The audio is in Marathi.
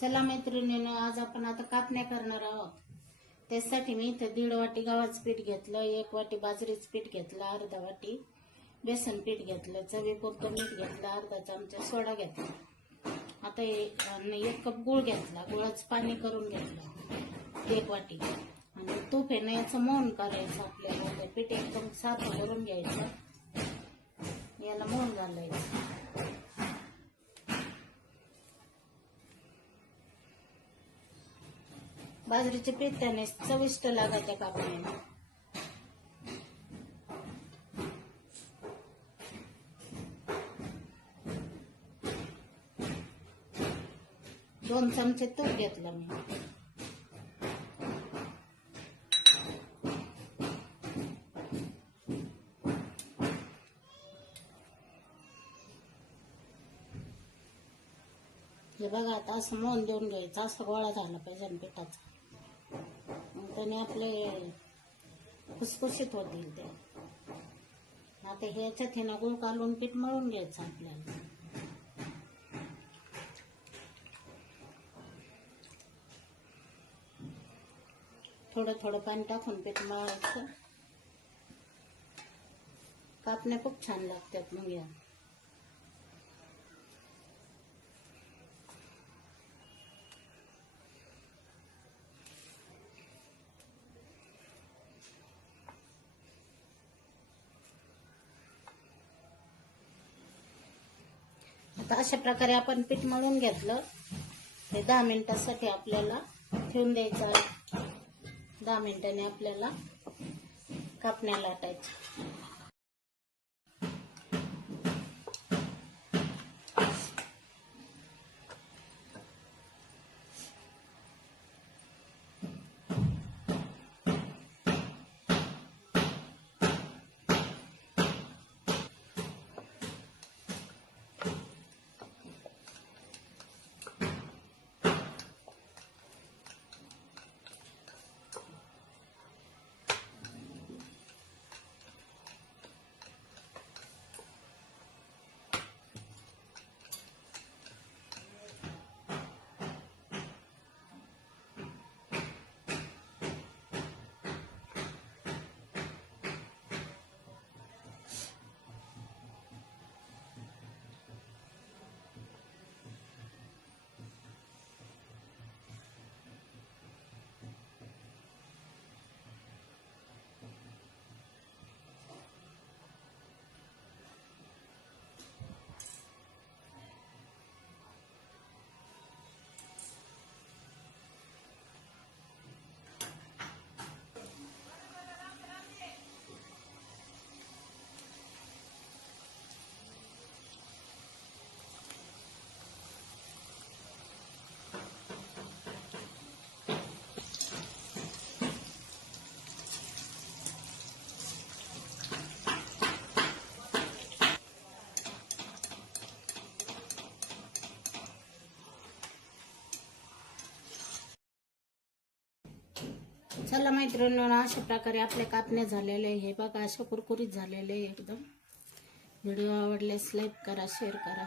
चला मैत्रिणींनो, आज आपण आता कापण्या करणार आहोत। त्यासाठी मी इथे 1.5 वाटी गव्हाचं पीठ घेतलं, 1 वाटी बाजरीचं पीठ घेतलं, अर्धा वाटी बेसन पीठ घेतलं, चवीपुरतं मीठ घेतलं, अर्धा चमचा सोडा घेतला। आता 1 कप गूळ घेतला, गुळाचं पाणी करून घेतलं 1 वाटी, आणि तूप आहे ना याचं मोहन करायचं आपल्याला। ते पीठ एकदम सारखं करून घ्यायचं, याला मोहन घालायचं। बाजरीचे पीठ त्याने चविष्ट लागते कापण्याला। दोन चमचे तूप घेतलं मी। हे बघा, आता असं मोहन देऊन घ्यायचं, असं गोळा झाला पाहिजे पिठाचा, त्याने आपले खुसखुशीत होतील ते। आता ह्याच्यात हे ना गूळ कालून पीठ मळून घ्यायचं आपल्याला। थोडं थोडं पाणी टाकून पीठ मळायचं, कापण्या खूप छान लागतात मग या। आता अशा प्रकारे आपण पीठ मळून घेतलं। हे 10 मिनिटासाठी आपल्याला ठेवून द्यायचं आहे। 10 मिनिटांनी आपल्याला कापण्या लाटायच्या। चला मैत्रिणींनो, अशा प्रकारे आपल्या कापण्या झालेल्या हे बघा, अशा कुरकुरीत झालेले एकदम। व्हिडिओ आवडल्यास लाईक करा, शेअर करा।